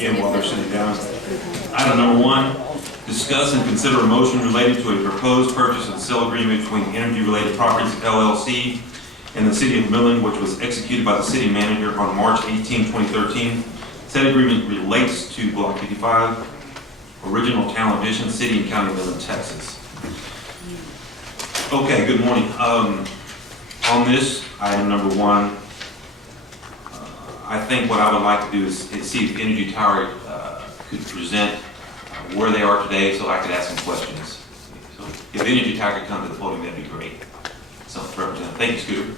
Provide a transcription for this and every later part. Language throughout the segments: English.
again while they're sitting down. Item number 1, discuss and consider a motion related to a proposed purchase and sale agreement between Energy Related Properties LLC and the City of Midland, which was executed by the City Manager on March 18, 2013. Said agreement relates to Block 55, Original Town Addition, City and County of Midland, Texas. Okay, good morning. On this, item number 1, I think what I would like to do is see if Energy Tower could present where they are today so I could ask some questions. So if Energy Tower could come to the podium, that'd be great. So, Representative, thank you, Scooter.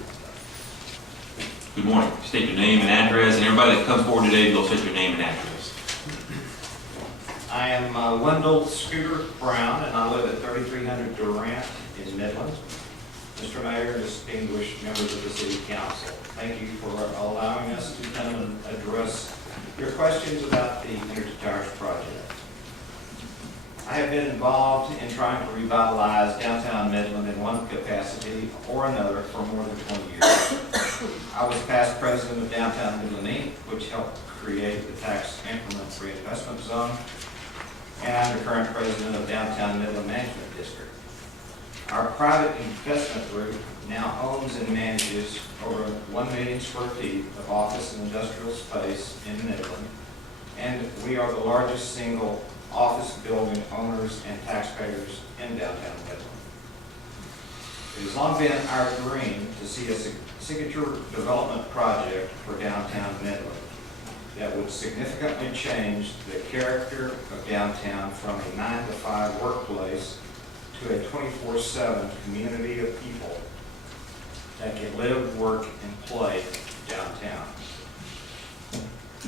Good morning. State your name and address, and everybody that comes forward today, you'll state your name and address. I am Wendell Scooter Brown, and I live at 3300 Durant in Midland. Mr. Mayor, distinguished members of the City Council, thank you for allowing us to come and address your questions about the Energy Towers project. I have been involved in trying to revitalize downtown Midland in one capacity or another for more than 20 years. I was past president of Downtown Midland, Inc., which helped create the tax increment reinvestment zone, and I'm the current president of Downtown Midland Management District. Our private investment group now owns and manages over 1 million square feet of office and industrial space in Midland, and we are the largest single office building owners and taxpayers in downtown Midland. It has long been our dream to see a signature development project for downtown Midland that would significantly change the character of downtown from a 9-to-5 workplace to a 24/7 community of people that can live, work, and play downtown.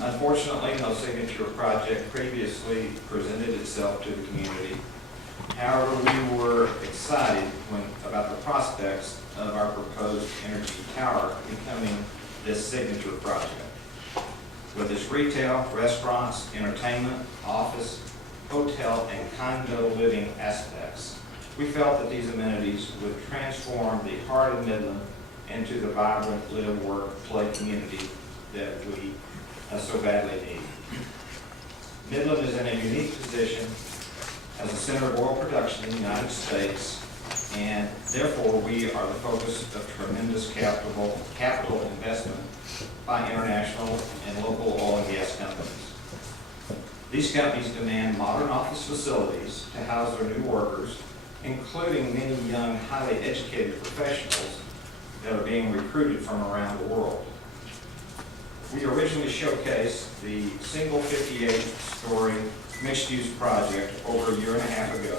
Unfortunately, no signature project previously presented itself to the community. However, we were excited about the prospects of our proposed Energy Tower becoming this signature project. With its retail, restaurants, entertainment, office, hotel, and condo living aspects, we felt that these amenities would transform the heart of Midland into the vibrant live, work, play community that we so badly need. Midland is in a unique position as a center of oil production in the United States, and therefore we are the focus of tremendous capital investment by international and local oil and gas companies. These companies demand modern office facilities to house their new workers, including many young, highly educated professionals that are being recruited from around the world. We originally showcased the single 58-story mixed-use project over a year and a half ago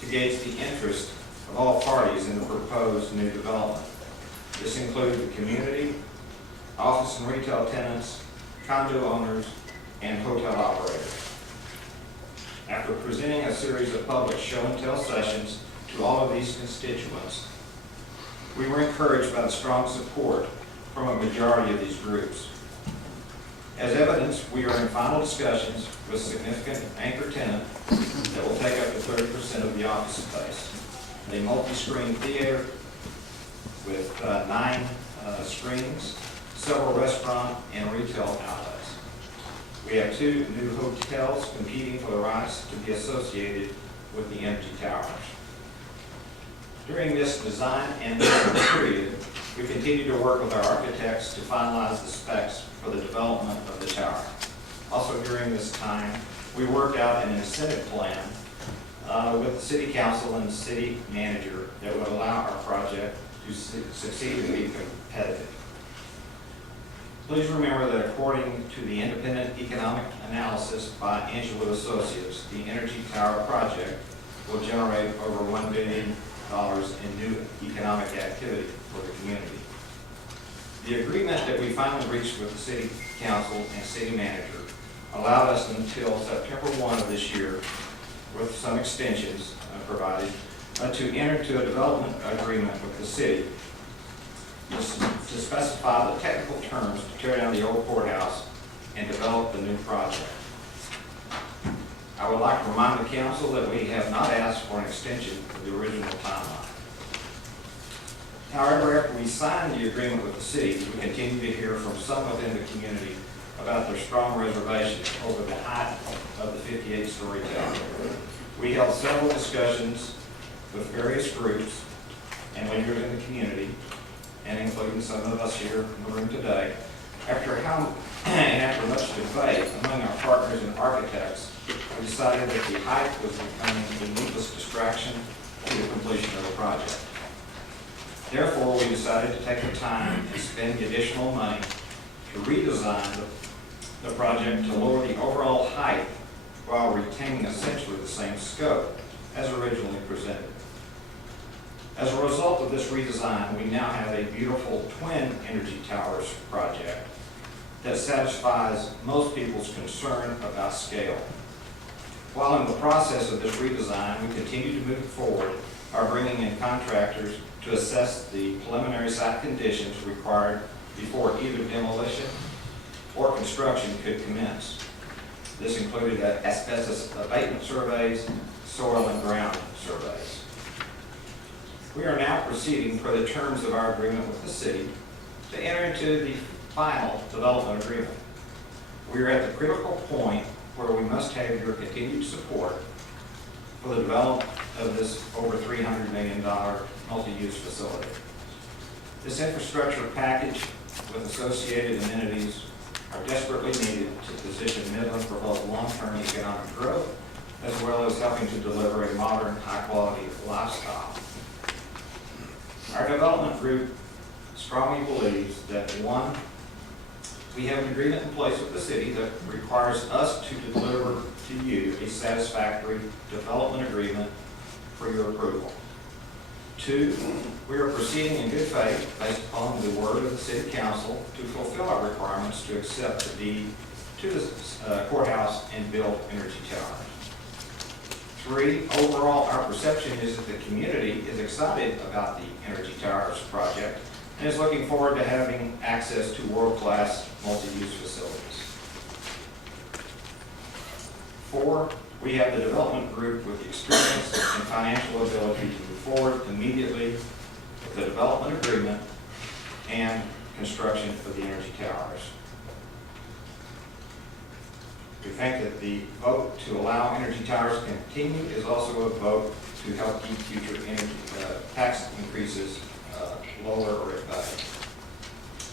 to gauge the interest of all parties in the proposed new development. This included the community, office and retail tenants, condo owners, and hotel operators. After presenting a series of public show-and-tell sessions to all of these constituents, we were encouraged by the strong support from a majority of these groups. As evidence, we are in final discussions with a significant anchor tenant that will take up to 30% of the office space, a multi-screen theater with 9 screens, several restaurant and retail outlets. We have 2 new hotels competing for the rights to be associated with the Energy Towers. During this design and development period, we continue to work with our architects to finalize the specs for the development of the tower. Also during this time, we worked out an incentive plan with the City Council and the City Manager that would allow our project to succeed and be competitive. Please remember that according to the independent economic analysis by Angelo Associates, the Energy Tower project will generate over $1 billion in new economic activity for the community. The agreement that we finally reached with the City Council and City Manager allowed us until September 1 of this year, with some extensions provided, to enter into a development agreement with the city to specify the technical terms to tear down the old courthouse and develop the new project. I would like to remind the council that we have not asked for an extension of the original timeline. However, after we signed the agreement with the city, we continue to hear from some within the community about their strong reservations over the height of the 58-story tower. We held several discussions with various groups and leaders in the community, and including some of us here in the room today. After much debate among our partners and architects, we decided that the height was becoming a needless distraction to the completion of the project. Therefore, we decided to take the time and spend the additional money to redesign the project to lower the overall height while retaining essentially the same scope as originally presented. As a result of this redesign, we now have a beautiful twin energy towers project that satisfies most people's concern about scale. While in the process of this redesign, we continue to move forward by bringing in contractors to assess the preliminary site conditions required before either demolition or construction could commence. This included asbestos abatement surveys, soil and ground surveys. We are now proceeding per the terms of our agreement with the city to enter into the final development agreement. We are at the critical point where we must have your continued support for the development of this over $300 million multi-use facility. This infrastructure package with associated amenities are desperately needed to position Midland for both long-term economic growth as well as helping to deliver a modern, high-quality lifestyle. Our development group strongly believes that, one, we have an agreement in place with the city that requires us to deliver to you a satisfactory development agreement for your approval. Two, we are proceeding in good faith based upon the word of the City Council to fulfill our requirements to accept the deed to the courthouse and build energy towers. Three, overall, our perception is that the community is excited about the energy towers project and is looking forward to having access to world-class multi-use facilities. Four, we have the development group with the experience and financial ability to move forward immediately with the development agreement and construction of the energy towers. We think that the vote to allow energy towers to continue is also a vote to help keep future energy tax increases lower or at bay.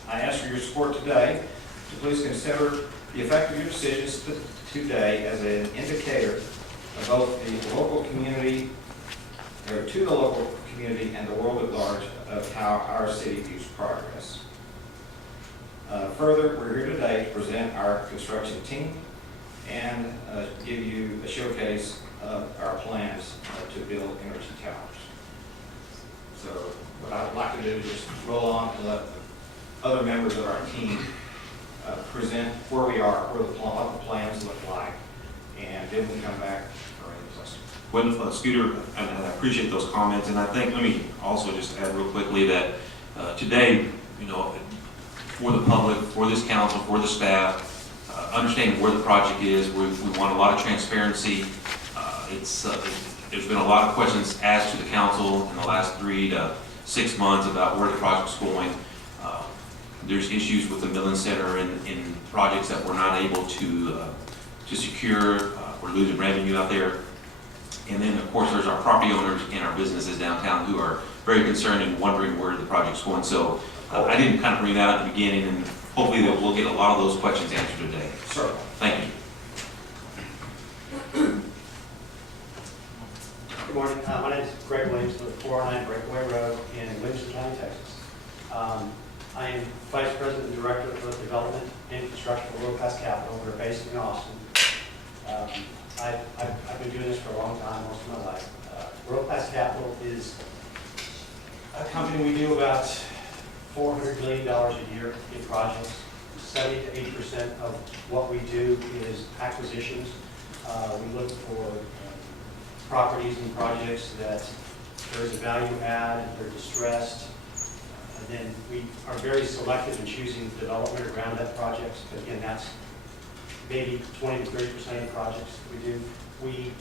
I ask for your support today to please consider the effect of your decisions today as an indicator of both the local community, or to the local community and the world at large, of how our city views progress. Further, we're here today to present our construction team and give you a showcase of our plans to build energy towers. So what I would like to do is just roll on and let other members of our team present where we are, what the plans look like, and then we'll come back for any questions. Well, Scooter, I appreciate those comments, and I think, let me also just add real quickly that today, for the public, for this council, for the staff, understanding where the project is, we want a lot of transparency. There's been a lot of questions asked to the council in the last 3 to 6 months about where the project's going. There's issues with the Midland Center in projects that we're not able to secure. We're losing revenue out there. And then, of course, there's our property owners and our businesses downtown who are very concerned and wondering where the project's going. So I didn't kind of bring that up at the beginning, and hopefully we'll get a lot of those questions answered today. Sure. Thank you. Good morning. My name is Greg Williams, I live at 409 Breakaway Road in Williamson County, Texas. I am Vice President and Director of Development and Construction for World Class Capital. We're based in Austin. I've been doing this for a long time, most of my life. World Class Capital is a company. We do about $400 million a year in projects. 70 to 80% of what we do is acquisitions. We look for properties and projects that there's a value add, they're distressed. And then we are very selective in choosing development or ground up projects. But again, that's maybe 20 to 30% of projects we do. We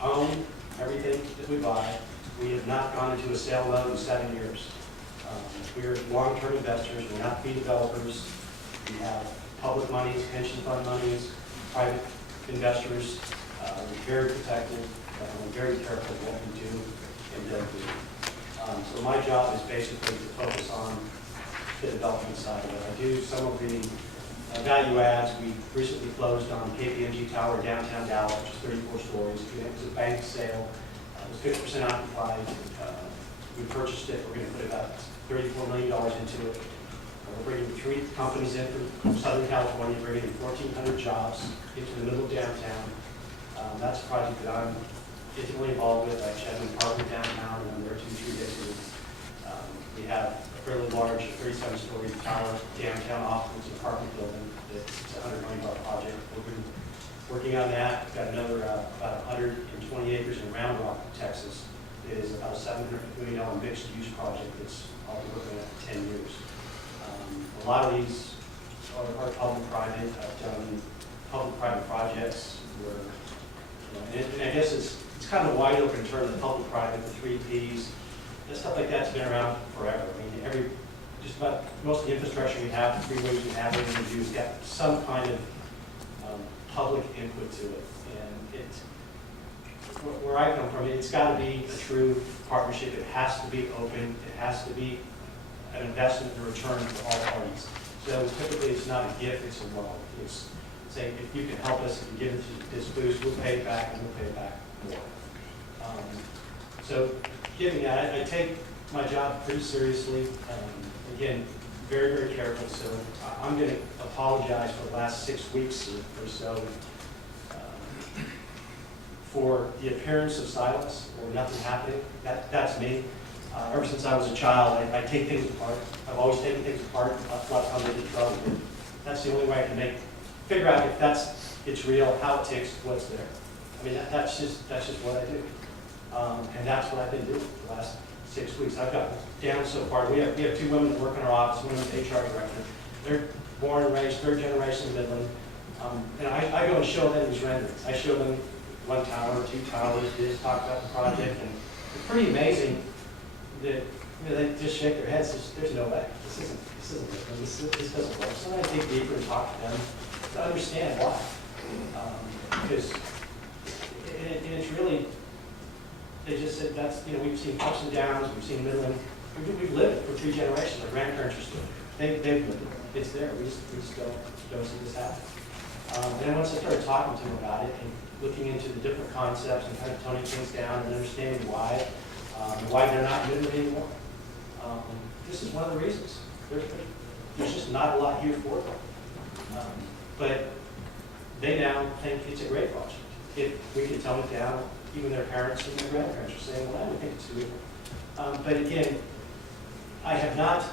own everything that we buy. We have not gone into a sale mode in 7 years. We are long-term investors. We're not fee developers. We have public monies, pension fund monies, private investors. We're very protective, we're very careful of what we do and don't do. So my job is basically to focus on the development side of it. I do some of the value adds. We recently closed on KPMG Tower downtown Dallas, which is 34 stories. It was a bank sale. It was 50% occupied. We purchased it. We're going to put about $34 million into it. We're bringing 3 companies in from Southern California, bringing 1,400 jobs into the middle of downtown. That's a project that I'm intimately involved with. I chat in the apartment downtown, and I'm there 2-3 days a week. We have a fairly large 37-story tower downtown office apartment building. It's a $100 million project. We've been working on that. We've got another about 120 acres in Round Rock, Texas. It is about a $750 million mixed-use project that's I'll be looking at for 10 years. A lot of these are public-private. I've done public-private projects where, and I guess it's kind of wide open in terms of public-private, the 3 Ps. And stuff like that's been around forever. I mean, just about most of the infrastructure we have, the freeways we have, everything we do has got some kind of public input to it. And it's, where I come from, it's got to be a true partnership. It has to be open. It has to be an investment in return for all parties. So typically it's not a gift, it's a loan. It's saying, if you can help us, if you give us this boost, we'll pay it back, and we'll pay it back more. So given that, I take my job pretty seriously. Again, very, very careful. So I'm going to apologize for the last 6 weeks or so for the appearance of silence or nothing happening. That's me. Ever since I was a child, I take things apart. I've always taken things apart. A lot of times I get in trouble. That's the only way I can figure out if it's real, how it ticks, what's there. I mean, that's just what I do. And that's what I've been doing for the last 6 weeks. I've got down so far. We have 2 women that work in our office. One is HR director. They're born and raised, 3rd generation Midland. And I go and show them these renderings. I show them 1 tower, 2 towers, just talk about the project. And it's pretty amazing that they just shake their heads. There's no way. This isn't Midland. This doesn't work. So I dig deeper and talk to them to understand why. Because it's really, they just said that's, we've seen ups and downs, we've seen Midland, we've lived it for 3 generations. Our grandparents are still, they've lived it. It's there. We just don't see this happen. And then once I started talking to them about it and looking into the different concepts and kind of toning things down and understanding why they're not Midland anymore, this is one of the reasons. There's just not a lot here for them. But they now think it's a great project. If we can tone it down, even their parents and their grandparents are saying, well, I would think it's too equal. But again,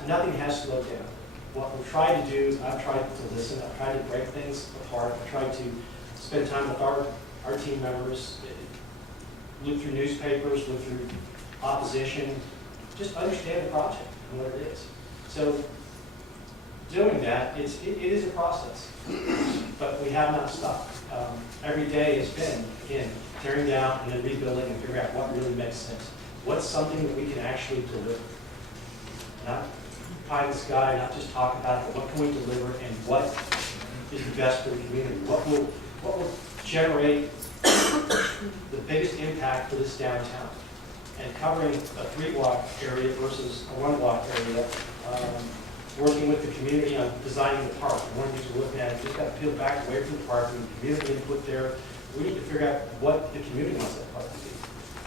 nothing has slowed down. What we've tried to do, I've tried to listen, I've tried to break things apart, I've tried to spend time with our team members, look through newspapers, look through opposition, just understand the project and what it is. So doing that, it is a process, but we have not stopped. Every day has been, again, tearing down and then rebuilding and figuring out what really makes sense. What's something that we can actually deliver? Not pie in the sky, not just talk about it, but what can we deliver and what is the best for the community? What will generate the biggest impact for this downtown? And covering a 3-block area versus a 1-block area, working with the community on designing the park. And one of the things we're looking at is just got to peel back away from the park and the community input there. We need to figure out what the community wants that park to be.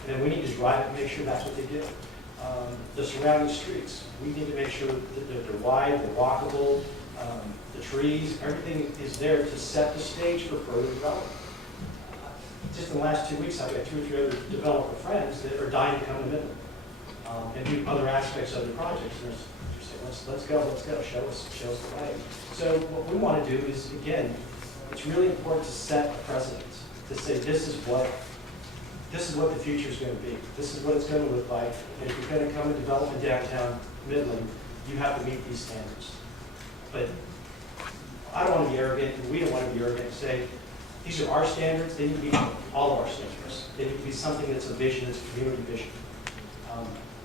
And then we need to drive it and make sure that's what they do. The surrounding streets, we need to make sure that they're wide, they're walkable, the trees, everything is there to set the stage for further development. Just in the last 2 weeks, I've got 2 or 3 other developer friends that are dying to come to Midland and do other aspects of the projects. And they're saying, let's go, show us the way. So what we want to do is, again, it's really important to set a precedent, to say this is what the future is going to be. This is what it's going to look like. And if you're going to come and develop in downtown Midland, you have to meet these standards. But I don't want to be arrogant, and we don't want to be arrogant and say, these are our standards, they need to be all of our standards. They need to be something that's a vision, that's a community vision.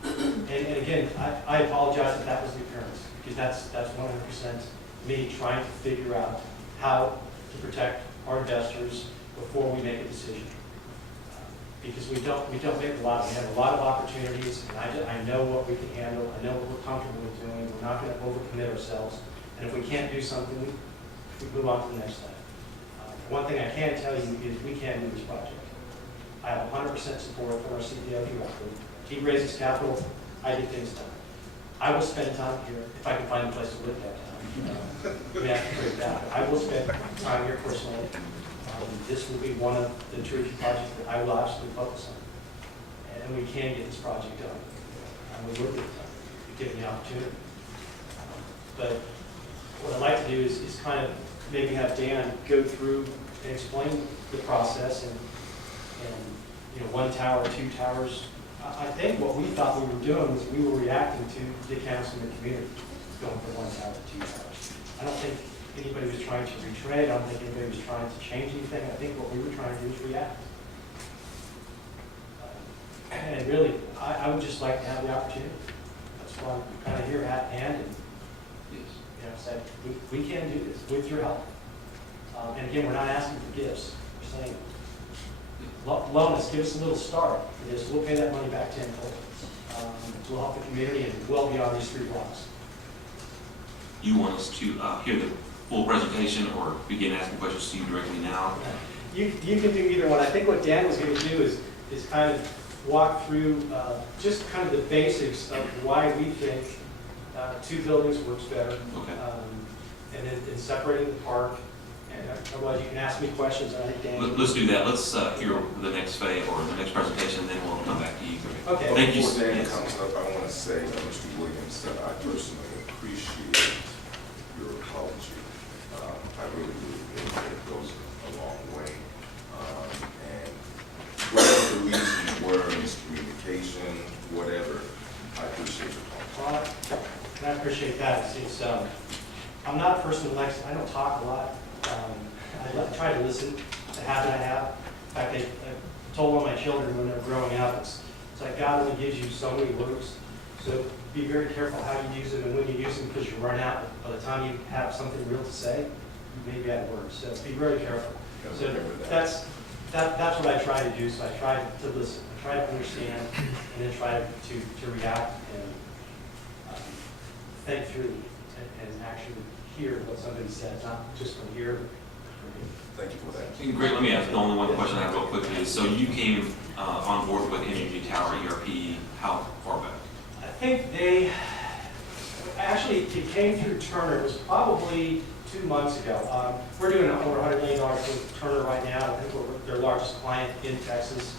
And again, I apologize if that was the appearance, because that's 100% me trying to figure out how to protect our investors before we make a decision. Because we don't make a lot. We have a lot of opportunities, and I know what we can handle. I know what we're comfortable with doing. We're not going to overcommit ourselves. And if we can't do something, we move on to the next thing. One thing I can tell you is we can do this project. I have 100% support from our CEO directly. He raises capital, I get things done. I will spend time here if I can find a place to live that time. We have to figure it out. I will spend time here personally. This will be one of the two projects that I will absolutely focus on. And we can get this project done. And we will get it done, given the opportunity. But what I'd like to do is kind of maybe have Dan go through and explain the process and you know, 1 tower, 2 towers. I think what we thought we were doing was we were reacting to the council and the community going from 1 tower to 2 towers. I don't think anybody was trying to retrade. I don't think anybody was trying to change anything. I think what we were trying to do is react. And really, I would just like to have the opportunity. That's why I'm kind of here at hand and say, we can do this with your help. And again, we're not asking for gifts. We're saying, loan us, give us a little start for this. We'll pay that money back tenfold. We'll help the community and well beyond these 3 blocks. You want us to hear the full presentation or begin asking questions to you directly now? You can do either one. I think what Dan was going to do is kind of walk through just kind of the basics of why we think 2 buildings works better. Okay. And then separating the park. And otherwise, you can ask me questions. And I think Dan. Let's do that. Let's hear the next phase or the next presentation, and then we'll come back to you. Okay. Thank you. Before Dan Yes. comes up, I want to say, Mr. Williams, that I personally appreciate your apology. I really do. It goes a long way. And whatever the reasons were, miscommunication, whatever, I appreciate your apology. Well, I appreciate that. I'm not a person who likes, I don't talk a lot. I try to listen. It's a habit I have. In fact, I told one of my children when they were growing up, it's like God only gives you so many words. So be very careful how you use them and when you use them, because you run out. By the time you have something real to say, you may be out of words. So be very careful. So that's what I try to do. So I try to listen. I try to understand and then try to react and think through and actually hear what somebody says, not just from here. Thank you for that. And Greg, let me ask the only one question I have real quickly is, so you came on board with Energy Tower ERP how far back? I think it came through Turner. It was probably 2 months ago. We're doing over $100 million with Turner right now. I think we're their largest client in Texas.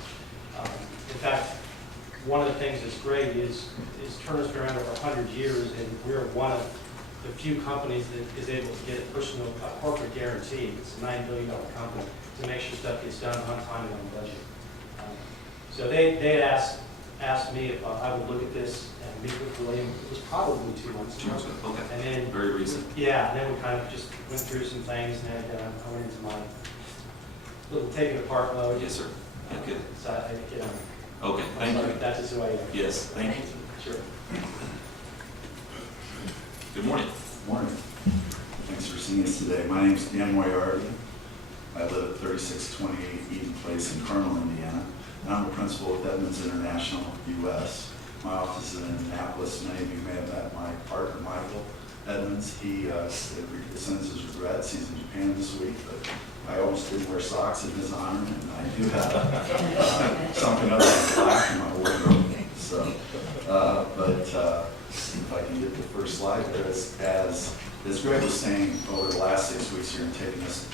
In fact, one of the things that's great is Turner's been around over 100 years, and we're one of the few companies that is able to get a corporate guarantee. It's a $9 billion company to make sure stuff gets done on time and on budget. So they had asked me if I would look at this and meet with William. It was probably 2 months ago. 2 months ago. Okay. And then, Very recent. yeah, and then we kind of just went through some things, and then I went into my little take it apart mode. Yes, sir. Yeah, good. So I get on. Okay, thank you. That's just who I am. Yes, thank you. Sure. Good morning. Morning. Thanks for seeing us today. My name is Dan Moyardi. I live at 3628 Eden Place in Colonel, Indiana. And I'm a principal with Edmunds International, U.S. My office is in Indianapolis. Many of you may have met my partner, Michael Edmunds. He sends his regrets. He's in Japan this week, but I almost didn't wear socks in his honor, and I do have something other than black in my wardrobe. So, if I can get the first slide there, as Greg was saying, over the last 6 weeks here and taking this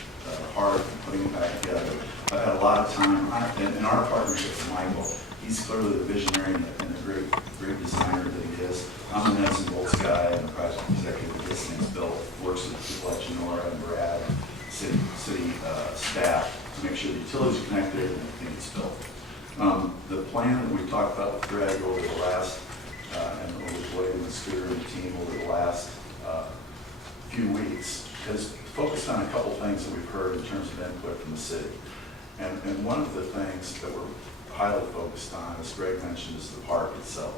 hard and putting it back together, I've had a lot of time in our partnership with Michael. He's clearly the visionary and the great designer that he is. I'm the nuts and bolts guy and the project executive that gets things built, works with people like Genora and Brad, city staff to make sure the utilities are connected and everything gets built. The plan that we talked about with Greg over the last, and with William and Scooter and the team over the last few weeks has focused on a couple things that we've heard in terms of input from the city. And one of the things that we're highly focused on, as Greg mentioned, is the park itself.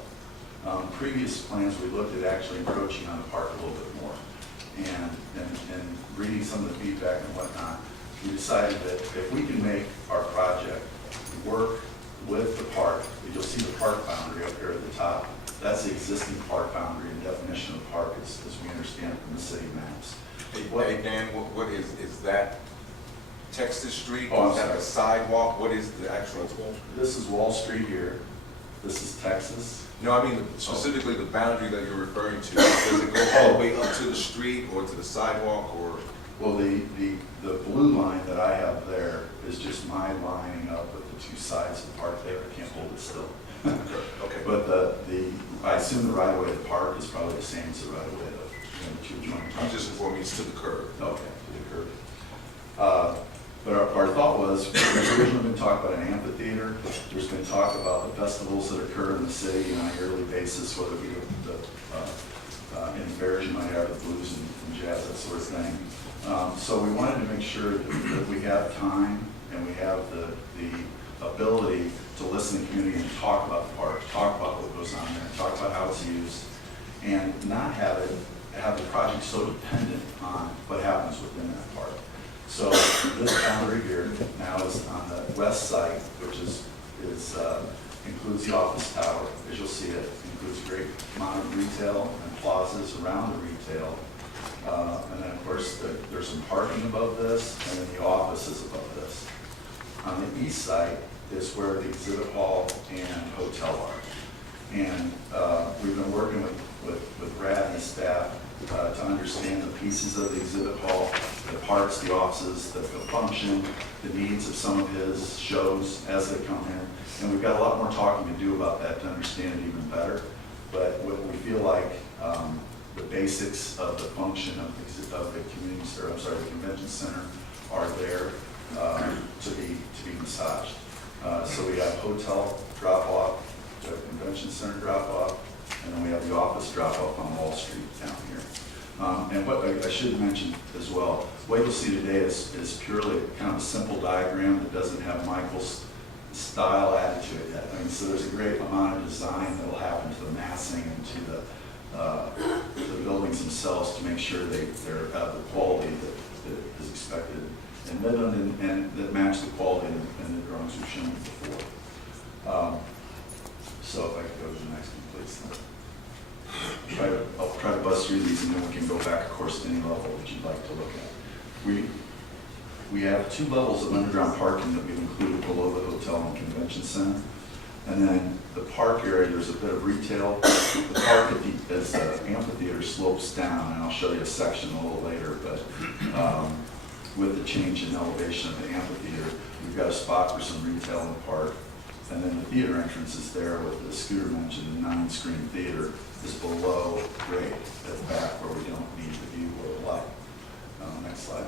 Previous plans, we looked at actually encroaching on the park a little bit more. and reading some of the feedback and whatnot, we decided that if we can make our project work with the park, you'll see the park boundary up here at the top. That's the existing park boundary and definition of park as we understand from the city maps. Hey, Dan, what is that Texas Street? Oh, I'm Is that sorry. a sidewalk? What is the actual? This is Wall Street here. This is Texas. No, I mean specifically the boundary that you're referring to. Does it go all the way up to the street or to the sidewalk or? Well, the blue line that I have there is just my lining up with the two sides of the park there. I can't hold it still. Okay. But I assume the right of way of the park is probably the same as the right of way of the two joint. You just informed me it's to the curb. Okay, to the curb. But our thought was, there's originally been talk about an amphitheater. There's been talk about the festivals that occur in the city on a yearly basis, whether it be in fairs, you might have the blues and jazz, that sort of thing. So we wanted to make sure that we have time and we have the ability to listen to the community and talk about the park, talk about what goes on there, talk about how it's used, and not have the project so dependent on what happens within that park. So this boundary here now is on the west side, which includes the office tower, as you'll see it, includes a great amount of retail and plazas around the retail. And then of course there's some parking above this, and then the office is above this. On the east side is where the exhibit hall and hotel are. And we've been working with Brad and his staff to understand the pieces of the exhibit hall, the parts, the offices, the function, the needs of some of his shows as they come in. And we've got a lot more talking to do about that to understand it even better. But what we feel like the basics of the function of the community, or I'm sorry, the convention center are there to be massaged. So we have hotel drop off, we have convention center drop off, and then we have the office drop off on Wall Street down here. And what I should mention as well, what you'll see today is purely kind of a simple diagram that doesn't have Michael's style added to it yet. I mean, so there's a great amount of design that will happen to the massing and to the buildings themselves to make sure they have the quality that is expected in Midland and that match the quality in the drawings we've shown before. So if I could go to the next one, please. I'll try to bust through these and then we can go back, of course, to any level that you'd like to look at. We have 2 levels of underground parking that we've included below the hotel and convention center. And then the park area, there's a bit of retail. The park as the amphitheater slopes down, and I'll show you a section a little later, but with the change in elevation of the amphitheater, we've got a spot for some retail in the park. And then the theater entrance is there with the Scooter mentioned, the 9-screen theater is below grade at the back where we don't need the view or the light. Next slide.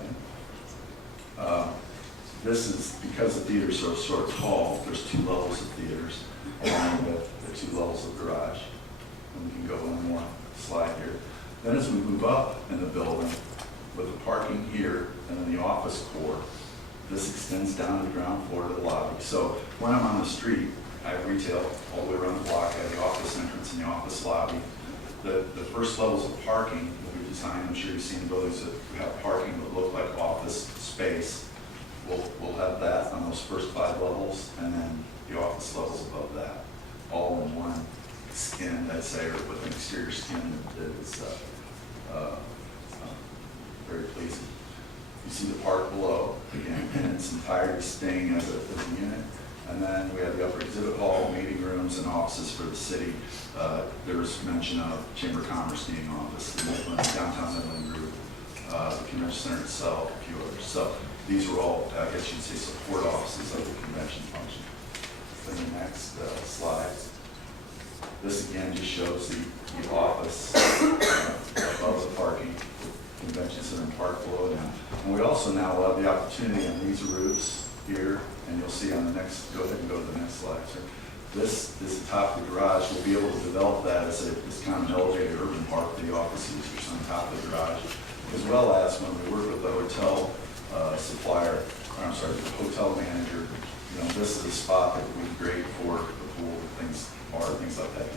This is because the theaters are sort of tall, there's 2 levels of theaters along with the 2 levels of garage. And we can go one more slide here. Then as we move up in the building with the parking here and then the office core, this extends down to the ground floor to the lobby. So when I'm on the street, I have retail all the way around the block. I have the office entrance and the office lobby. The first levels of parking that we designed, I'm sure you've seen buildings that have parking that look like office space. We'll have that on those first 5 levels, and then the office levels above that, all in one skin, I'd say, or with an exterior skin that is very pleasing. You see the park below, again, in its entirety staying as a unit. And then we have the upper exhibit hall, meeting rooms, and offices for the city. There was mention of Chamber of Commerce needing office, the Midland, downtown Midland group, the convention center itself, a few others. So these were all, I guess you'd say, support offices of the convention function. Then the next slide. This again just shows the office above the parking, convention center and park below them. And we also now have the opportunity on these roofs here, and you'll see on the next, go ahead and go to the next slide, sir. This is the top of the garage. We'll be able to develop that as kind of an elevated urban park for the office users on top of the garage, as well as when we work with the hotel supplier, or I'm sorry, the hotel manager, you know, this is a spot that would be great for the pool, things like that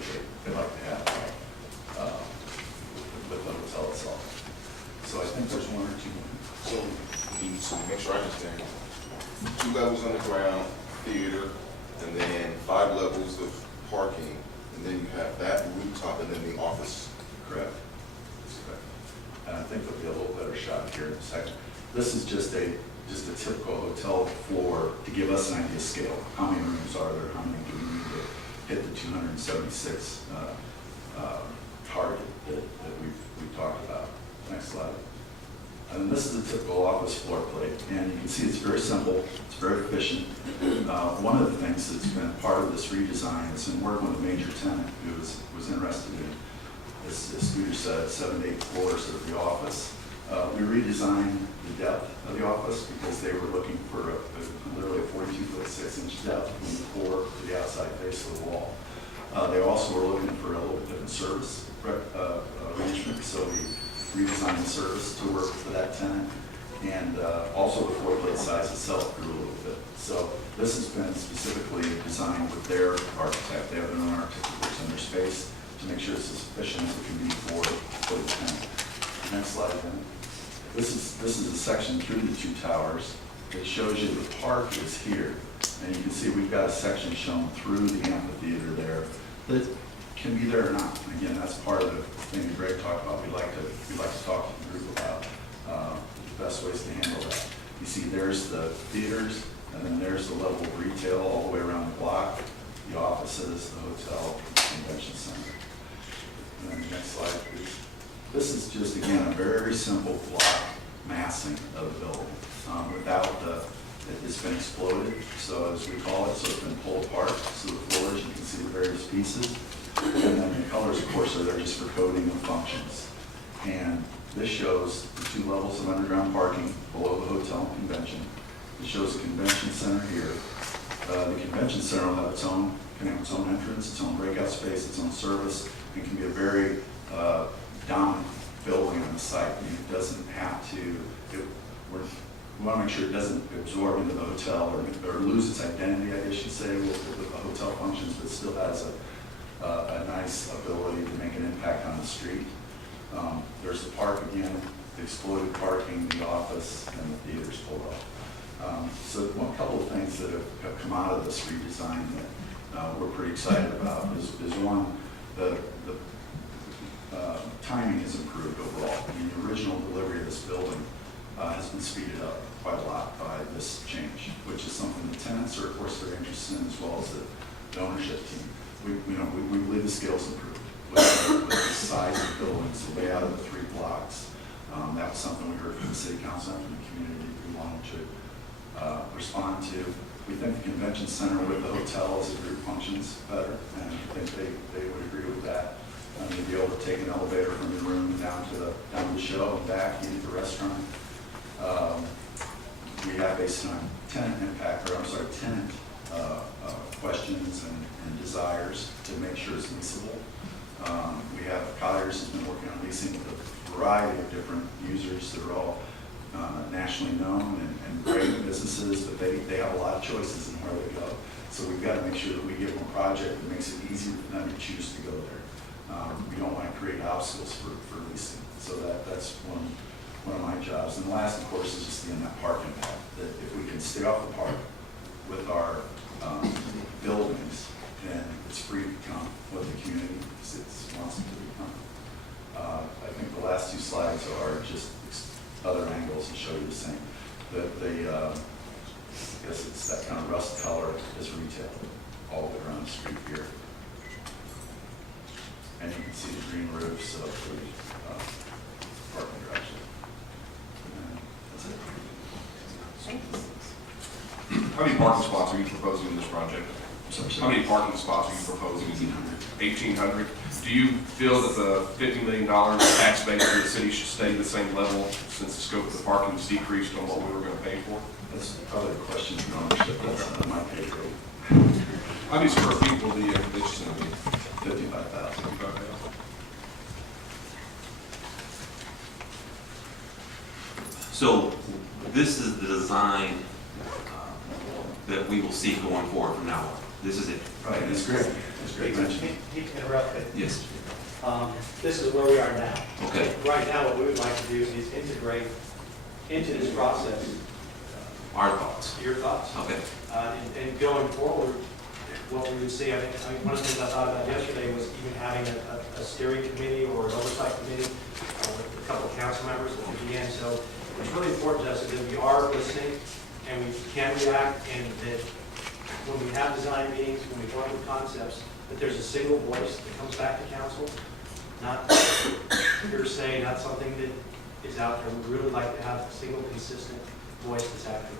they like to have with the hotel itself. to make sure I understand, 2 levels underground, theater, and then 5 levels of parking, and then you have that rooftop and then the office. Correct. That's correct. And I think there'll be a little better shot here in a second. This is just a typical hotel floor to give us an idea of scale. How many rooms are there? How many do we need to hit the 276 target that we've talked about? Next slide. And this is a typical office floor plate, and you can see it's very simple, it's very efficient. One of the things that's been part of this redesign is in working with a major tenant who was interested in, as Scooter said, 7 to 8 floors of the office. We redesigned the depth of the office because they were looking for literally a 42'6" depth from the core to the outside face of the wall. They also were looking for a little bit different service arrangement, so we redesigned the service to work for that tenant, and also the floor plate size itself grew a little bit. So this has been specifically designed with their architect. They have their own architect who works in their space to make sure it's as efficient as it can be for the tenant. Next slide, then. This is a section through the 2 towers that shows you the park is here, and you can see we've got a section shown through the amphitheater there that can be there or not. And again, that's part of the thing that Greg talked about. We'd like to talk to the group about the best ways to handle that. You see, there's the theaters, and then there's the level of retail all the way around the block, the offices, the hotel, the convention center. And then the next slide, please. This is just, again, a very simple block massing of the building without it's been exploded, so as we call it, so it's been pulled apart. So the floors, you can see the various pieces. And then the colors, of course, are there just for coding and functions. And this shows the 2 levels of underground parking below the hotel and convention. It shows the convention center here. The convention center will have its own entrance, its own breakout space, its own service. It can be a very dominant building on the site. It doesn't have to, we want to make sure it doesn't absorb into the hotel or lose its identity, I guess you'd say, with the hotel functions, but still has a nice ability to make an impact on the street. There's the park again, the exploded parking, the office, and the theaters pulled off. So a couple of things that have come out of this redesign that we're pretty excited about is one, the timing has improved overall. I mean, the original delivery of this building has been speeded up quite a lot by this change, which is something the tenants are, of course, very interested in, as well as the ownership team. We believe the scale's improved with the size of the buildings, the layout of the 3 blocks. That was something we heard from the City Council and from the community we wanted to respond to. We think the convention center with the hotel as a group functions better, and I think they would agree with that. You'd be able to take an elevator from your room down to the show and back, eat at the restaurant. We have based on tenant questions and desires to make sure it's leasable. We have Colliers has been working on leasing with a variety of different users that are all nationally known and great businesses, but they have a lot of choices in where they go. So we've got to make sure that we give them a project that makes it easy for them to choose to go there. We don't want to create obstacles for leasing. So that's one of my jobs. And the last, of course, is just the net park impact. That if we can stay off the park with our buildings, then it's free to become what the community wants it to become. I think the last 2 slides are just other angles and show you the same. I guess it's that kind of rust color is retail all the way around the street here. And you can see the green roofs of the parking garage. And that's it. How many parking spots are you proposing in this project? How many parking spots are you proposing? 1,800. Do you feel that the $50 million tax base for the city should stay the same level since the scope of the parking was decreased on what we were going to pay for? That's probably a question for ownership. That's not my pay grade. How many square feet will the addition be? 55,000. So this is the design that we will see going forward from now on. This is it. Right, and it's great. It's great mentioning. He interrupted. Yes. This is where we are now. Okay. Right now, what we would like to do is integrate into this process. Our thoughts. Your thoughts? Okay. And going forward, what we would see, I mean, one of the things I thought about yesterday was even having a steering committee or an oversight committee with a couple of council members at the end. So it's really important to us that we are listening and we can react, and that when we have design meetings, when we go over concepts, that there's a single voice that comes back to council, not hearsay, not something that is out there. We really like to have a single consistent voice that's accurate.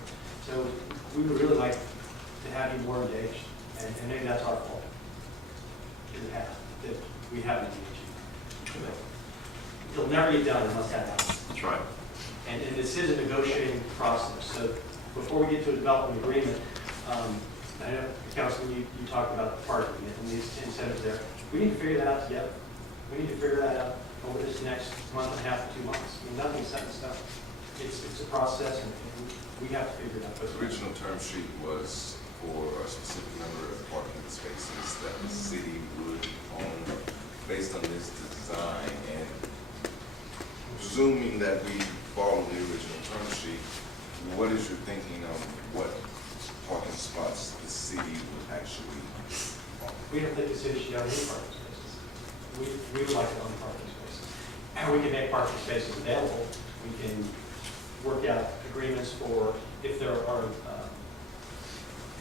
So we would really like to have you more engaged, and maybe that's our fault. That we haven't engaged you. It'll never get done unless that happens. That's right. And this is a negotiating process. So before we get to a development agreement, I know, Councilman, you talked about the parking and these incentives there. We need to figure that out together. We need to figure that out over this next month and a half to 2 months. I mean, nothing's set in stone. It's a process, and we have to figure it out. The original term sheet was for a specific number of parking spaces that the city would own based on this design, and presuming that we follow the original term sheet, what is your thinking on what parking spots the city would actually own? We don't think the city should have any parking spaces. We would like to own parking spaces. And we can make parking spaces available. We can work out agreements for if there are,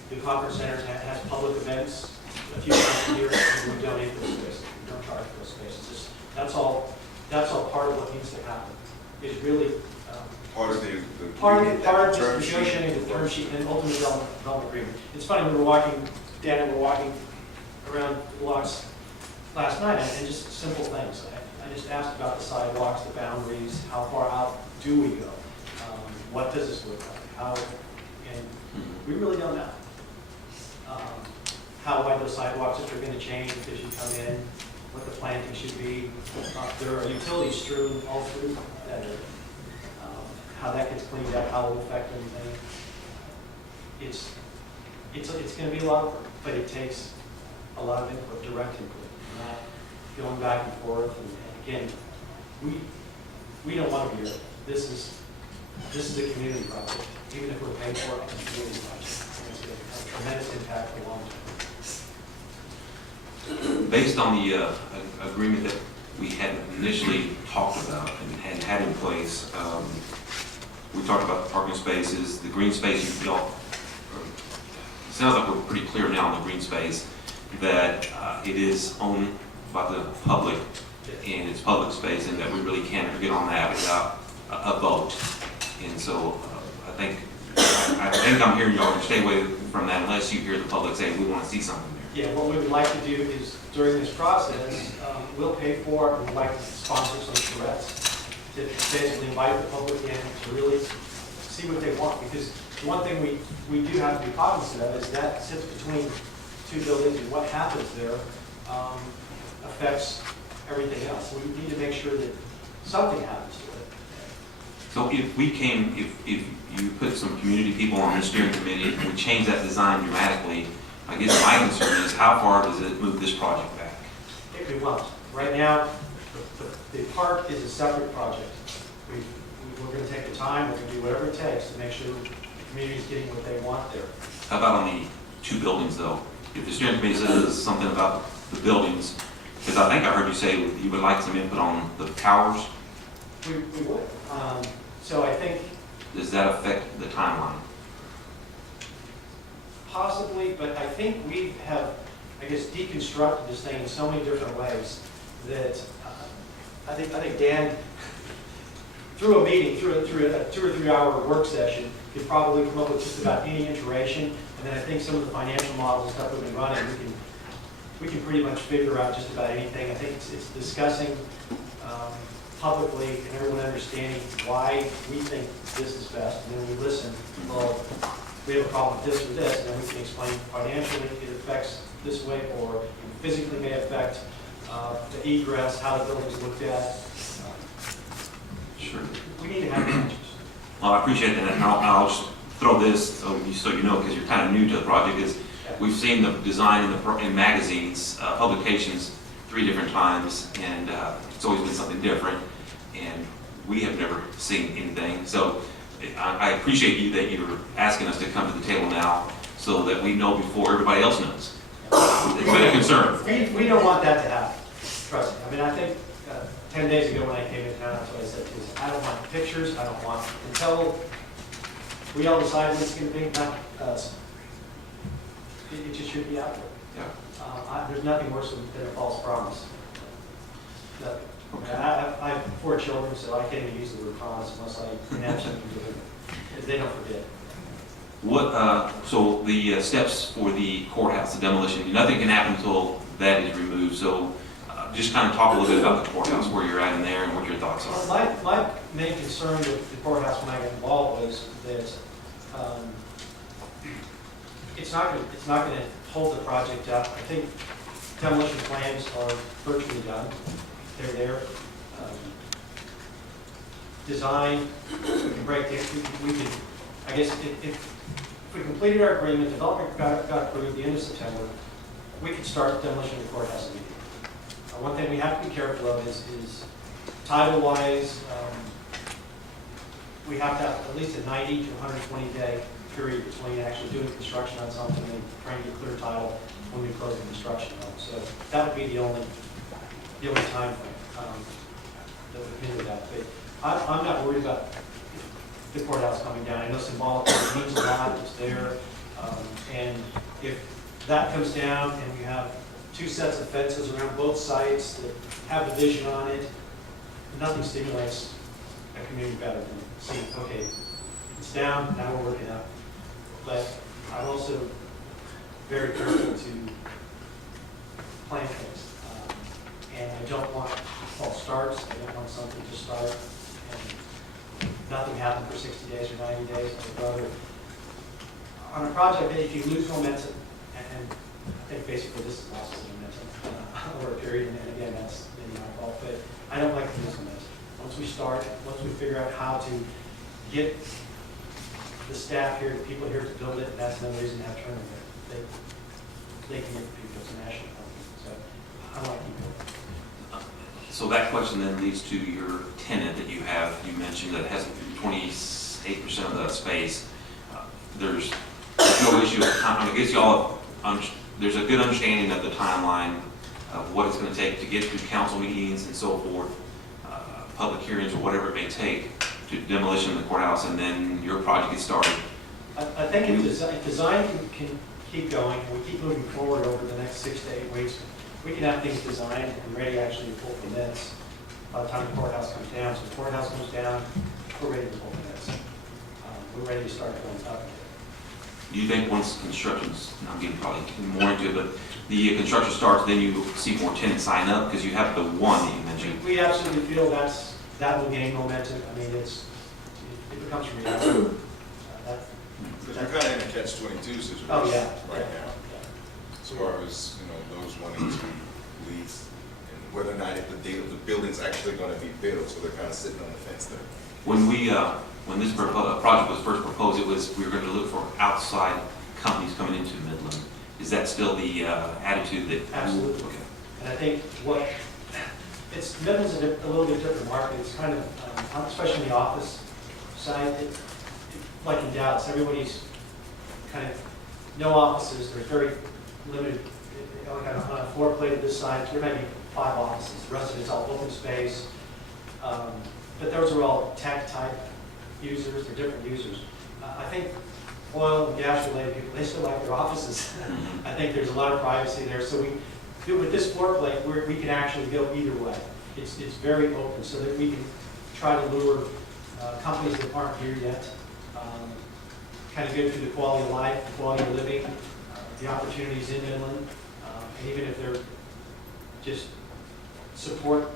the conference centers has public events a few times a year, and we donate those spaces. We don't charge for those spaces. That's all part of what needs to happen. Is really Part of the part of term this sheet. negotiating the term sheet and ultimate development agreement. It's funny, we were walking, Dan and we were walking around the blocks last night, and just simple things. I just asked about the sidewalks, the boundaries, how far out do we go? What does this look like? How, and we really don't know. How wide those sidewalks, if they're going to change, if they should come in, what the planting should be. There are utilities strewn all through that area. How that gets cleaned up, how it will affect anything. It's going to be a lot of work, but it takes a lot of input, direct input, not going back and forth. And again, we don't want to be here. This is a community project. Even if we're paying for it, it's a community project. It's going to have a tremendous impact for the long term. Based on the agreement that we had initially talked about and had in place, we talked about the parking spaces, the green space. It sounds like we're pretty clear now on the green space that it is owned by the public and it's public space, and that we really can't get on that without a vote. And so I think I'm hearing y'all to stay away from that unless you hear the public say we want to see something there. Yeah, what we would like to do is during this process, we'll pay for it, and we'd like to sponsor some charrettes to basically invite the public in to really see what they want. Because the one thing we do have to be cognizant of is that sits between two buildings, and what happens there affects everything else. We need to make sure that something happens to it. So if you put some community people on the steering committee and we change that design dramatically, I guess my concern is how far does it move this project back? It won't. Right now, the park is a separate project. We're going to take the time, we're going to do whatever it takes to make sure the community is getting what they want there. How about on the two buildings though? If the steering committee says something about the buildings, because I think I heard you say you would like some input on the towers, We would. So I think does that affect the timeline? possibly, but I think we have, I guess, deconstructed this thing in so many different ways that I think Dan, through a meeting, through a 2 or 3 hour work session, could probably come up with just about any iteration. And then I think some of the financial models and stuff we've been running, we can pretty much figure out just about anything. I think it's discussing publicly and everyone understanding why we think this is best, and then we listen. Well, we have a problem with this or this, and then we can explain financially it affects this way, or physically may affect the egress, how the building's looked at. Sure. We need to have answers. Well, I appreciate that, and I'll just throw this so you know, because you're kind of new to the project, is we've seen the design in magazines, publications 3 different times, and it's always been something different, and we have never seen anything. So I appreciate you that you're asking us to come to the table now so that we know before everybody else knows. It's been a concern. We don't want that to happen, trust me. I mean, I think 10 days ago when I came in town, that's what I said, is I don't want pictures, I don't want, until we all decide what it's going to be, not us. It just should be out there. Yeah. There's nothing worse than a false promise. Nothing. Okay. I have 4 children, so I can't even use the word promise unless I can have something to do. Because they don't forget. What, so the steps for the courthouse, the demolition, nothing can happen until that is removed. So just kind of talk a little bit about the courthouse, where you're at in there and what your thoughts Well, are. my main concern with the courthouse when I got involved was that it's not going to hold the project up. I think demolition plans are virtually done. They're there. Design, we can break it, we can, I guess, if we completed our agreement, development got approved the end of September, we could start demolition of the courthouse immediately. One thing we have to be careful of is title-wise, we have to have at least a 90 to 120 day period between actually doing construction on something and trying to get clear title when we close the construction on. So that would be the only time frame that would hinder that. But I'm not worried about the courthouse coming down. I know symbolically it means a lot, it's there. And if that comes down and we have 2 sets of fences around both sites that have a vision on it, nothing stimulates a community better than seeing, okay, it's down, now we're working up. But I'm also very careful to plan things. And I don't want false starts. I don't want something to start and nothing happen for 60 days or 90 days. I'd rather, on a project that if you lose momentum, and I think basically this is loss of momentum over a period, and again, that's maybe my fault, but I don't like to lose momentum. Once we start, once we figure out how to get the staff here, the people here to build it, that's another reason to have turnover. They can get people, it's a national company, so I want to keep it. So that question then leads to your tenant that you have. You mentioned that it has 28% of the space. There's no issue with time. I guess y'all, there's a good understanding of the timeline of what it's going to take to get through council meetings and so forth, public hearings or whatever it may take to demolition of the courthouse, and then your project gets started. I think if design can keep going, and we keep moving forward over the next 6 to 8 weeks, we can have things designed and ready actually to pull permits by the time the courthouse comes down. So the courthouse comes down, we're ready to pull permits. We're ready to start going up. Do you think once construction's, and I'm getting probably more into it, but the construction starts, then you see more tenants sign up because you have the one that you mentioned? We absolutely feel that will gain momentum. I mean, it becomes reality. Because you're kind of in a catch-22 situation Oh, yeah. right now, as far as, those wanting to lease and whether or not if the building's actually going to be built, so they're kind of sitting on the fence there. When this project was first proposed, we were going to look for outside companies coming into Midland. Is that still the attitude that? Absolutely. Okay. And I think Midland's a little bit different market. It's kind of, especially on the office side, like in Dallas, everybody's kind of, no offices, there's very limited, on a floor plate of this size, there may be 5 offices. The rest of it's all open space. But those are all tech type users, they're different users. I think oil and gas related people, they still like their offices. I think there's a lot of privacy there. So with this floor plate, we can actually go either way. It's very open so that we can try to lure companies that aren't here yet, kind of go through the quality of life, the quality of living, the opportunities in Midland, and even if they're just support,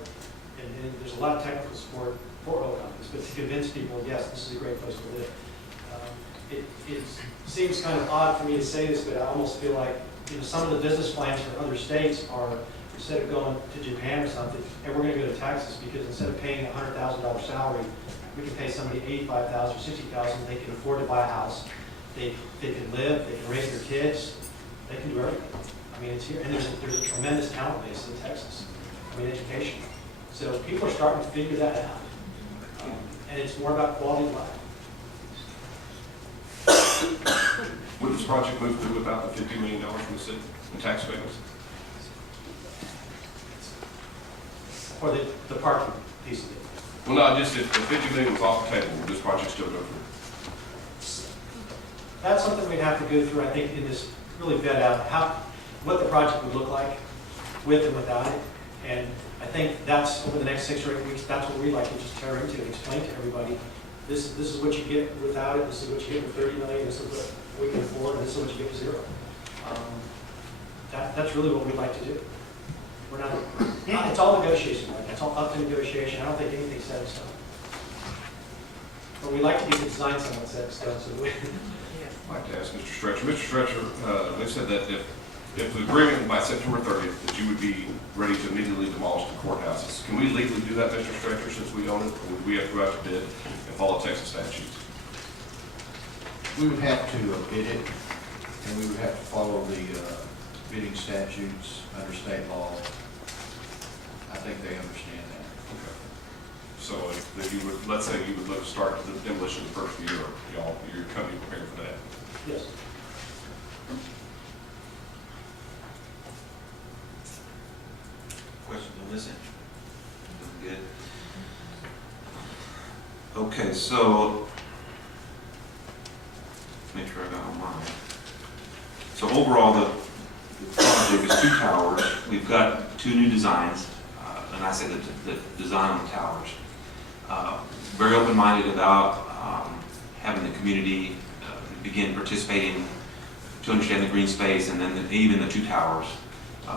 and there's a lot of technical support for oil companies, but to convince people, yes, this is a great place to live. It seems kind of odd for me to say this, but I almost feel like some of the business plans for other states are, instead of going to Japan or something, and we're going to go to Texas because instead of paying a $100,000 salary, we can pay somebody $85,000 or $60,000. They can afford to buy a house. They can live. They can raise their kids. They can do everything. I mean, it's here, and there's a tremendous talent base in Texas. I mean, education. So people are starting to figure that out, and it's more about quality of life. project move through without the $50 million from the city in tax payments? For the parking piece of it. Well, no, just if the $50 million was off the table, would this project still go through? That's something we'd have to go through, I think, in this, really vet out what the project would look like with and without it. And I think that's, over the next 6 or 8 weeks, that's what we'd like to just tear into and explain to everybody. This is what you get without it, this is what you get with 30 million, this is what we can afford, and this is what you get with 0. That's really what we'd like to do. We're not, it's all negotiation, right? It's all up to negotiation. I don't think anything's set in stone. But we like to get the design somewhat set in stone, so we. I'd like to ask Mr. Stretcher. Mr. Stretcher, they said that if the agreement by September 30th, that you would be ready to immediately demolish the courthouses. Can we legally do that, Mr. Stretcher, since we own it, or would we have to go out to bid and follow Texas statutes? We would have to bid it, and we would have to follow the bidding statutes under state law. I think they understand that. Okay. So if you would, let's say you would look to start the demolition the first year, your company prepared for that? Yes. Questions on this end? Good. Okay, so, make sure I got on mine. So overall, the project is 2 towers. We've got 2 new designs, and I say the design on the towers. Very open-minded about having the community begin participating to understand the green space, and then even the 2 towers.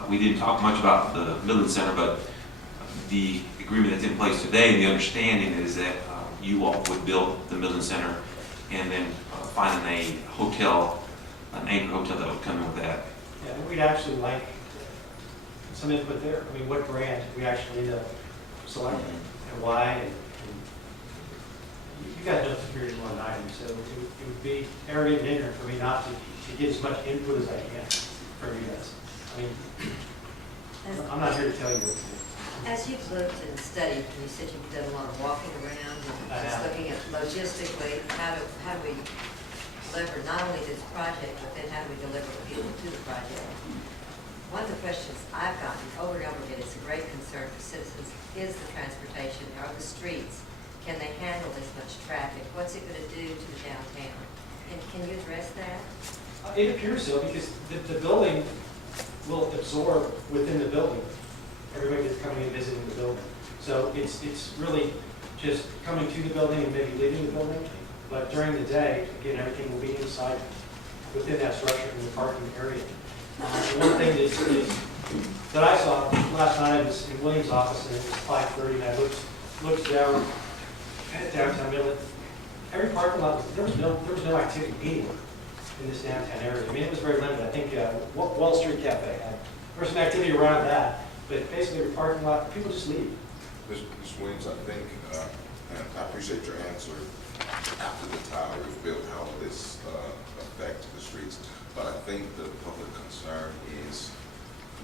We didn't talk much about the Midland Center, but the agreement that's in place today, and the understanding is that you all would build the Midland Center and then finding a hotel, an anchor hotel that would come in with that. Yeah, and we'd actually like some input there. I mean, what brand we actually end up selecting and why. And you guys know it's a very long item, so it would be arrogant and ignorant for me not to get as much input as I can from you guys. I mean, I'm not here to tell you what to do. As you've looked and studied, and you said you've done a lot of walking around I and just have. looking at logistically, how do we deliver not only this project, but then how do we deliver people to the project? One of the questions I've gotten over and over again, it's a great concern for citizens, is the transportation, or the streets. Can they handle this much traffic? What's it going to do to the downtown? And can you address that? It appears so, because the building will absorb within the building everybody that's coming and visiting the building. So it's really just coming to the building and maybe leaving the building, but during the day, again, everything will be inside within that structure in the parking area. And one thing that I saw last night, I was in Williams' office, and it was 5:30, and I looked down at downtown Midland. Every parking lot, there was no activity anywhere in this downtown area. I mean, it was very limited. I think Wall Street Cafe had, there was some activity around that, but basically every parking lot, people just leave. Ms. Williams, I think, and I appreciate your answer, after the tower is built, how will this affect the streets? But I think the public concern is,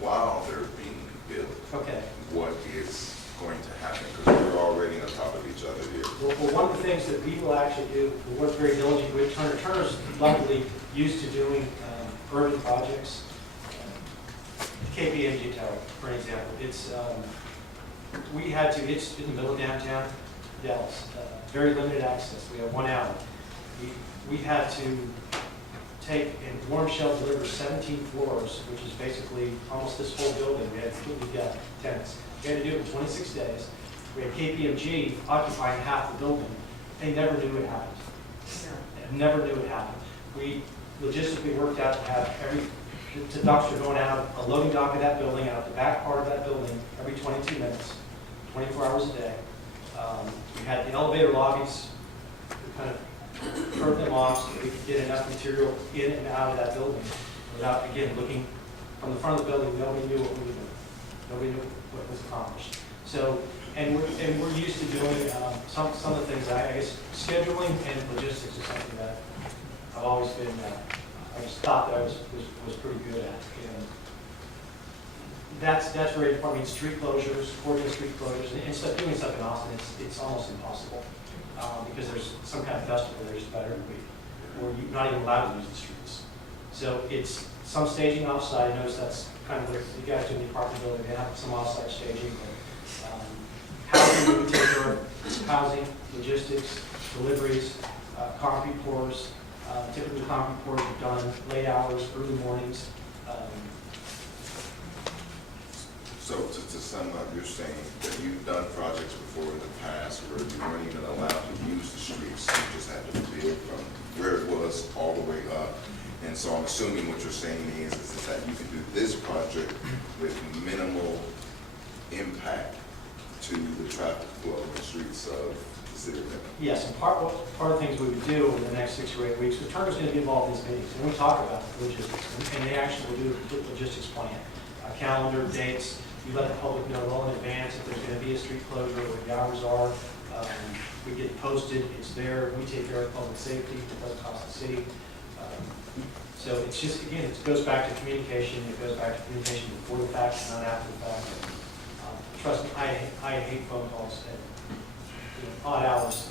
while they're being built, Okay. what is going to happen? Because we're already on top of each other here. Well, one of the things that we will actually do, we work very diligently with Turner's luckily used to doing urban projects. KPMG Tower, for an example, it's in the middle of downtown Dallas, very limited access. We have 1 hour. We had to take and warm shell deliver 17 floors, which is basically almost this whole building. We've got tenants. We had to do it in 26 days. We had KPMG occupying half the building. They never knew it happened. Never knew it happened. We logistically worked out to have the ducks are going out, a loading dock of that building, out the back part of that building every 22 minutes, 24 hours a day. We had the elevator lobbies, we kind of turned them off so that we could get enough material in and out of that building without, again, looking from the front of the building. Nobody knew what we were doing. Nobody knew what was accomplished. So, and we're used to doing some of the things. I guess scheduling and logistics is something that I've always been. I just thought that I was pretty good at. And that's very important. I mean, street closures, coordinating street closures, and doing stuff in Austin, it's almost impossible because there's some kind of festival there just about every week, or you're not even allowed to use the streets. So it's some staging offsite. Notice that's kind of what you guys do in the apartment building. They have some offsite staging. But, housing, we take care of housing, logistics, deliveries, concrete pours. Typically, concrete pours are done late hours, early mornings. So to sum up, you're saying that you've done projects before in the past where you weren't even allowed to use the streets, you just had to build from where it was all the way up. And so I'm assuming what you're saying is that you can do this project with minimal impact to the traffic flow in the streets of the city of Midland. Yes, and part of the things we would do in the next 6 or 8 weeks, the Turner's going to be involved in these meetings, and we talk about logistics, and they actually will do a logistics plan, a calendar, dates. You let the public know well in advance if there's going to be a street closure, where the hours are. We get it posted, it's there, we take care of public safety, it doesn't cost the city. So it's just, again, it goes back to communication, it goes back to communication before the fact, not after the fact. Trust me, I hate phone calls at odd hours.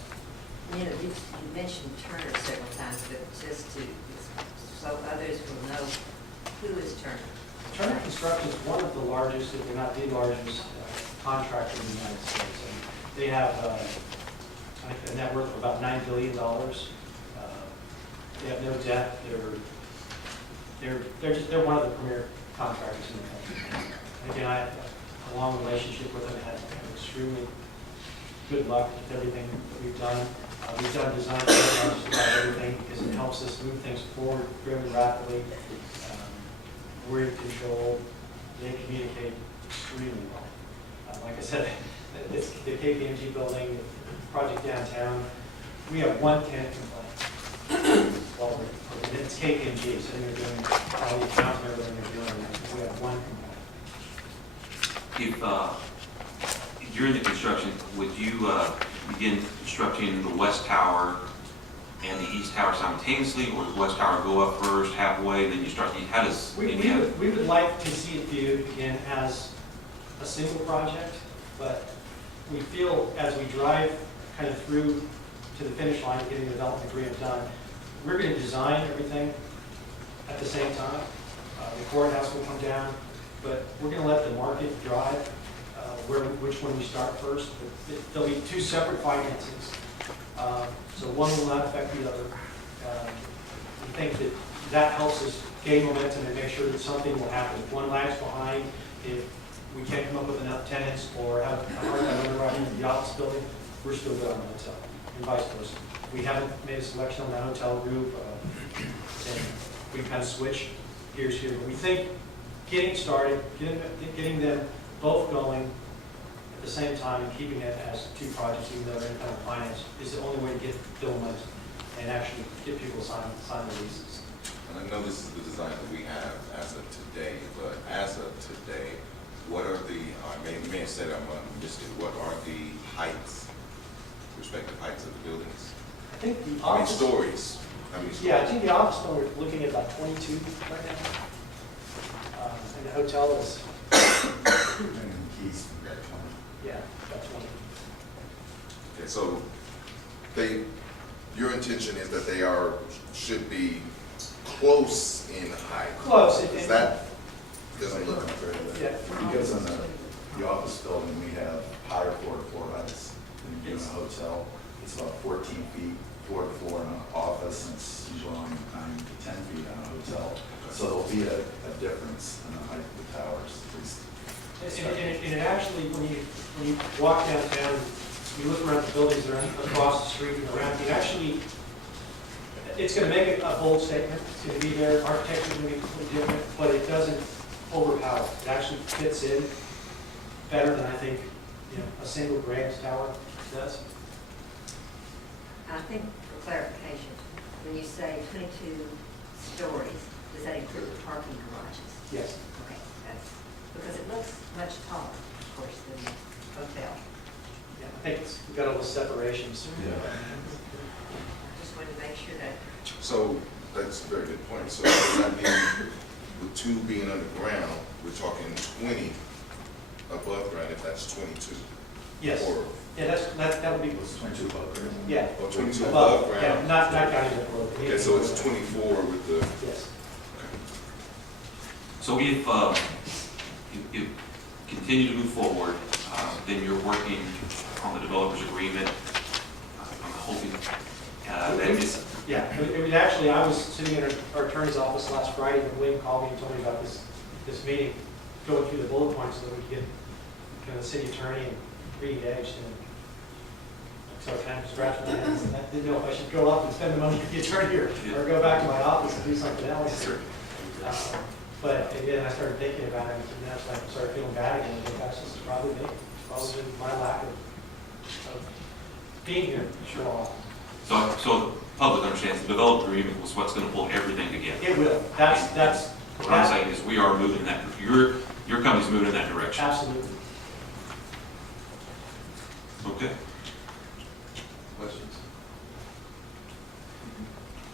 You know, you mentioned Turner several times, but just to, so others will know, who is Turner? Turner Construction is one of the largest, if they're not the largest, contractor in the United States. And they have, I think, a net worth of about $9 billion. They have no debt. They're one of the premier contractors in the country. And again, I have a long relationship with them. I had extremely good luck with everything that we've done. We've done design programs about everything because it helps us move things forward fairly rapidly. We're in control. They communicate extremely well. Like I said, it's the KPMG building, the project downtown, we have one tenant complaint. Well, it's KPMG, so they're doing all the accounts and everything they're doing. We have one complaint. If during the construction, would you begin constructing the west tower and the east tower simultaneously, or does west tower go up first, halfway, then you start the, how does? We would like to see it viewed again as a single project, but we feel as we drive kind of through to the finish line, getting the development agreement done, we're going to design everything at the same time. The courthouse will come down, but we're going to let the market drive which one we start first. There'll be two separate financings. So one will not affect the other. We think that helps us gain momentum and make sure that something will happen. If one lags behind, if we can't come up with enough tenants or have a hard time underwriting the office building, we're still good on the hotel, and vice versa. We haven't made a selection on the hotel group, and we kind of switch gears here. But we think getting started, getting them both going at the same time and keeping it as two projects, even though they're independent finance, is the only way to get fulfillment and actually get people to sign the leases. And I know this is the design that we have as of today, but as of today, what are the, you may have said I'm missed it, what are the heights, respective heights of the buildings? I think the How many office, stories? How many stories? yeah, I think the office building we're looking at about 22 right now. And the hotel is, And keys, we got 20. yeah, about 20. Okay, so your intention is that they should be close in height? Close. Because that doesn't look very good. Yeah. Because in the office building, we have higher floor-to-floor heights than you do in a hotel. It's about 14 feet floor-to-floor in an office, and it's usually only 9 to 10 feet in a hotel. So there'll be a difference in the height of the towers, at least. And it actually, when you walk downtown, you look around the buildings that are across the street and around, it's going to make a bold statement. It's going to be there, architecture is going to be completely different, but it doesn't overpower. It actually fits in better than I think, a single grand tower does. I think for clarification, when you say 22 stories, does that include the parking garages? Yes. Okay, because it looks much taller, of course, than the hotel. Yeah, I think we've got all the separations. Yeah. I just wanted to make sure that, So that's a very good point. So does that mean with two being underground, we're talking 20 above ground if that's 22? Yes. Or Yeah, that would be, It was 22 above grade. yeah. or 22 Above, above yeah, ground? not counting the below. Okay, so it's 24 with the, Yes. okay. So if continue to move forward, then you're working on the developer's agreement. I'm hoping that is, Yeah, it was actually, I was sitting in our attorney's office last Friday, when William called me and told me about this meeting, going through the bullet points so that we could get kind of the city attorney and re-engaged. And so I kind of scratched my head and I didn't know if I should go up and spend the money with the attorney or go back to my office and do something else. But again, I started thinking about it, and then I started feeling bad again. I think, gosh, this is probably me. It's probably been my lack of being here for a while. so the public understands the developer agreement was what's going to pull everything together. It will. That's What I'm saying is we are moving in that, your company's moving in that direction. absolutely. Okay. Questions?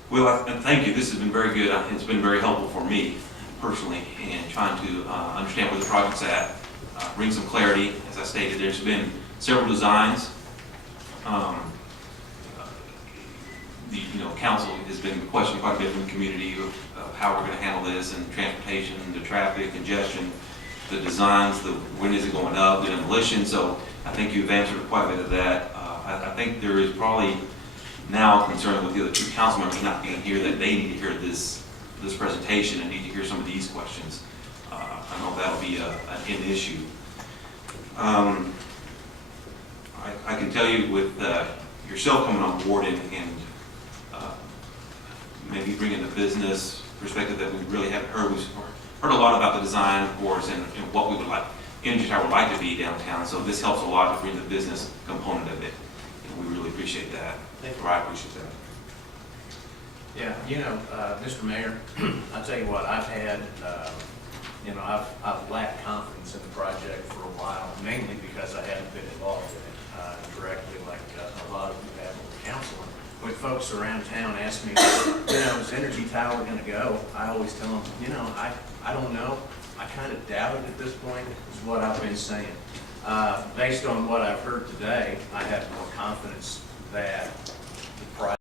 Well, and thank you. This has been very good. It's been very helpful for me personally in trying to understand where the project's at, bring some clarity. As I stated, there's been several designs. The council has been questioning quite a bit from the community of how we're going to handle this, and transportation, the traffic, congestion, the designs, when is it going up, the demolition. So I think you've answered quite a bit of that. I think there is probably now concern with the other two council members not being here that they need to hear this presentation and need to hear some of these questions. I know that'll be an issue. I can tell you with yourself coming on board and maybe bringing the business perspective that we really haven't heard. We've heard a lot about the design, of course, and what we would like, Energy Tower would like to be downtown. So this helps a lot to bring the business component of it. And we really appreciate that. Thank you. Or I appreciate that. Yeah, Mr. Mayor, I'll tell you what, I've had, I've lacked confidence in the project for a while, mainly because I haven't been involved in it directly like a lot of you have on the council. When folks around town ask me, is Energy Tower going to go? I always tell them, I don't know. I kind of doubt it at this point, is what I've been saying. Based on what I've heard today, I have more confidence that the project